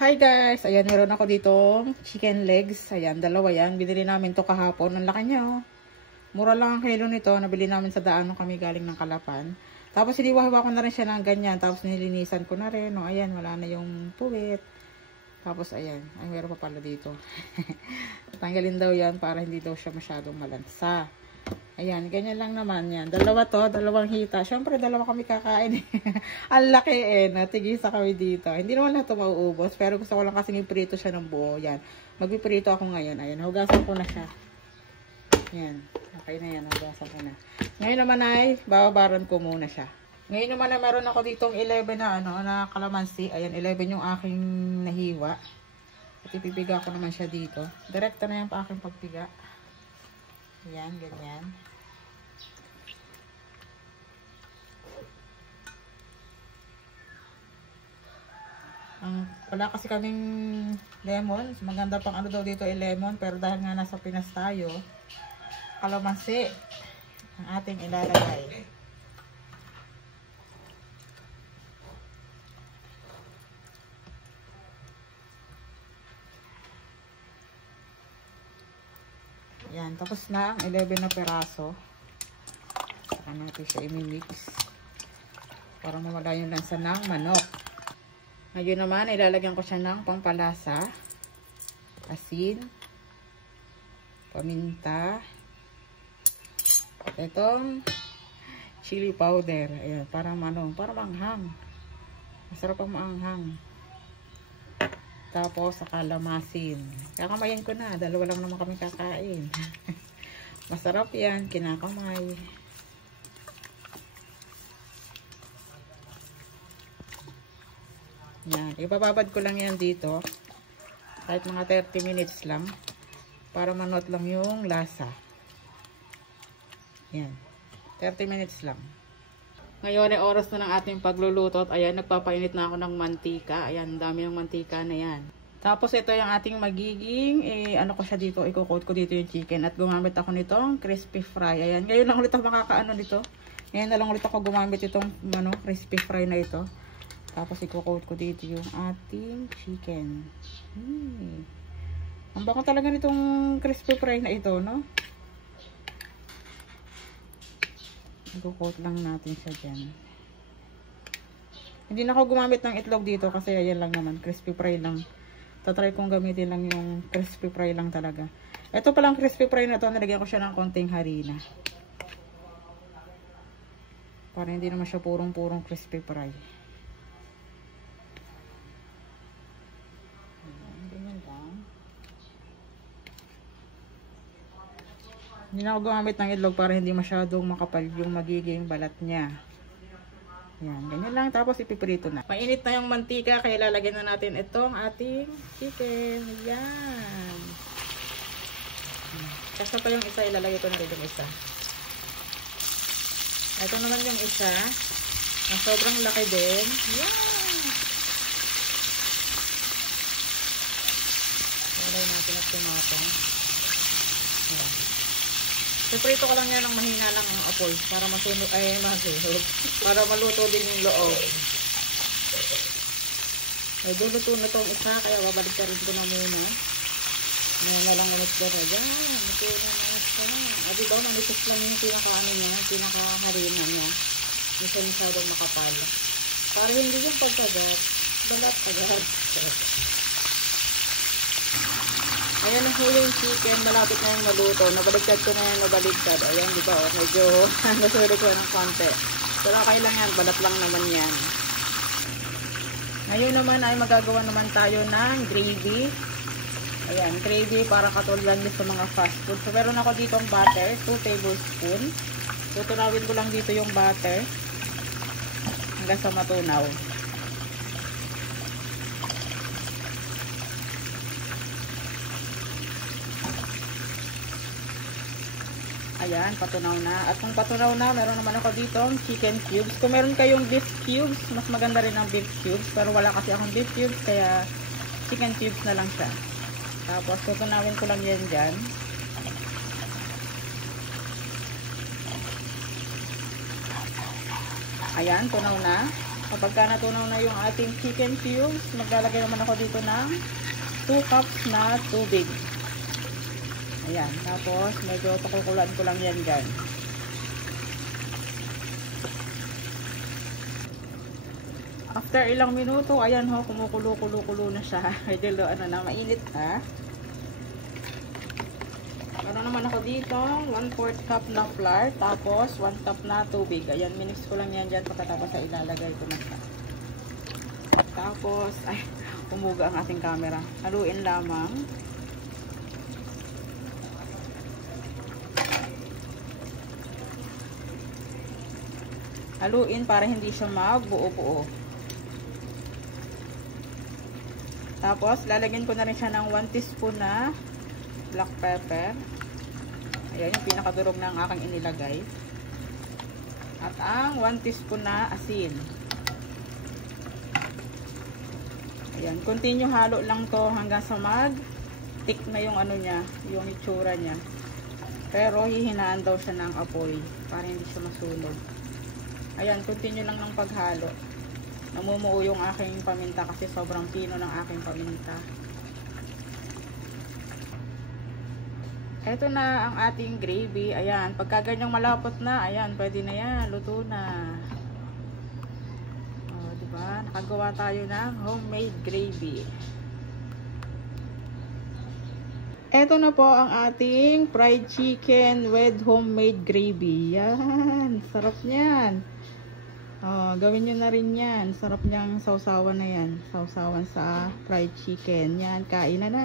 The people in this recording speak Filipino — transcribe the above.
Hi guys! Ayan, meron ako ditong chicken legs. Ayan, dalawa yan. Binili namin to kahapon. Ang laki niya oh. Mura lang ang kilo nito. Nabili namin sa daan nung kami galing ng Kalapan. Tapos hiniwa-hiwa ko na rin siya ng ganyan. Tapos nilinisan ko na rin. O, ayan, wala na yung tuwit. Tapos ayan, ay meron pa pala dito. Tanggalin daw yan para hindi daw siya masyadong malansa. Ayan, ganyan lang naman yan. Dalawa to, dalawang hita. Siyempre, dalawa kami kakain. Ang laki eh. Natigisa kami dito. Hindi naman na ito mauubos. Pero gusto ko lang kasing iprito siya ng buo. Yan. Magpiprito ako ngayon. Ayan, hugasan ko na siya. Yan. Okay na yan. Hugasan ko na. Ngayon naman ay, bababaran ko muna siya. Ngayon naman na meron ako ditong 11 na, na kalamansi. Ayan, 11 yung aking nahiwa. At ipipiga ko naman siya dito. Direkta na yan pa aking pagpiga. Ayan, ganyan. Wala kasi kaming lemon. Maganda pang ano daw dito lemon. Pero dahil nga nasa Pinas tayo, kalamansi ang ating ilalagay. Yan, tapos na ang 11 na peraso. Saka natin siya imimix para mawala yung lansa ng manok. Ngayon naman, ilalagyan ko siya ng pampalasa, asin, paminta, at itong chili powder. Ayan, parang manghang. Masarap ang maanghang. Tapos, saka lamasin. Kakamayan ko na. Dalawa lang naman kami kakain. Masarap yan. Kinakamay. Yan. Ipababad ko lang yan dito. Kahit mga 30 minutes lang. Para manot lang yung lasa. Yan. 30 minutes lang. Ngayon ay oras na ng ating pagluluto. At ayan, nagpapainit na ako ng mantika. Ayan, dami ng mantika na yan. Tapos ito yung ating magiging, ano ko siya dito, i-coat ko dito yung chicken. At gumamit ako nitong crispy fry. Ayan, ngayon lang ulit ako makakaano nito. Ngayon na lang ulit ako gumamit itong crispy fry na ito. Tapos i-coat ko dito yung ating chicken. Ang bango talaga nitong crispy fry na ito, no? I-coat lang natin siya dyan. Hindi na ako gumamit ng itlog dito kasi ayan lang naman, crispy fry lang. Tatry kong gamitin lang yung crispy fry lang talaga. Ito palang crispy fry na to, nalagyan ko siya ng konting harina. Para hindi naman siya purong-purong crispy fry. Hindi na ako gumamit ng itlog para hindi masyadong makapal yung magiging balat niya. Yan, ganyan lang. Tapos ipiprito na. Mainit na yung mantika kaya lalagyan na natin itong ating chicken. Yan. Kasi pa yung isa, ilalagay ko na rin yung isa. Ito naman yung isa. Na sobrang laki din. Yan. Lalagay natin at tumatong. Yan. Piprito ko lang yan ng mahina lang ang apoy para masunog, para maluto din yung loob. Ay, luluto na itong isa, kaya babalik ka rin ko na muna. Ngayon na lang ulit ka na dyan. Ito na mga siya. Adi ba, manipis lang yung pinaka-ano niya, pinaka-harina niya. Hindi siya masyadong makapal. Para hindi yung pagkagat, balat-kagat. Ayan na yung chicken, malapit na yung maluto. Nabaligtad ko na yan, nabaligtad. Ayan, di ba? Medyo nasulit ko ng konti. Pero okay lang yan, balat lang naman yan. Ngayon naman ay magagawa naman tayo ng gravy. Ayan, gravy para katulad sa mga fast food. So, meron ako dito ang butter, 2 tablespoons. Tutunawin ko lang dito yung butter hanggang sa matunaw. Ayan, patunaw na. At kung patunaw na, meron naman ako dito chicken cubes. Kung meron kayong beef cubes, mas maganda rin ang beef cubes. Pero wala kasi akong beef cubes, kaya chicken cubes na lang siya. Tapos, tutunawin ko lang yan dyan. Ayan, tunaw na. Kapag ka natunaw na yung ating chicken cubes, maglalagay naman ako dito ng 2 cups na tubig. Ayan. Tapos, medyo pakukulan ko lang yan dyan. After ilang minuto, ayan ho, kumukulo-kulo-kulo na siya. Medyo ano na, mainit na. Ano naman ako dito, 1/4 cup na flour, tapos 1 cup na tubig. Ayan, minix ko lang yan dyan pagkatapos ay ilalagay ko na siya. Tapos, ay, umuga ang ating camera. Haluin lamang. Haluin para hindi siya magbuo-buo. Tapos, lalagyan ko na rin siya ng 1 teaspoon na black pepper. Ayan, yung pinakadurog na ang aking inilagay. At ang 1 teaspoon na asin. Ayan, continue halo lang to hanggang sa mag-tick na yung ano niya, yung itsura niya. Pero hihinaan daw siya ng apoy para hindi siya masunog. Ayan, continue lang ng paghalo. Namumuo yung aking paminta kasi sobrang pino ng aking paminta. Ito na ang ating gravy. Ayan, pagka ganyang malapot na, ayan, pwede na yan, luto na. O, diba? Nakagawa tayo ng homemade gravy. Ito na po ang ating fried chicken with homemade gravy. Yan, sarap niyan. Oh, gawin nyo na rin yan. Sarap niyang sausawan na yan. Sausawan sa fried chicken. Yan, kain na na.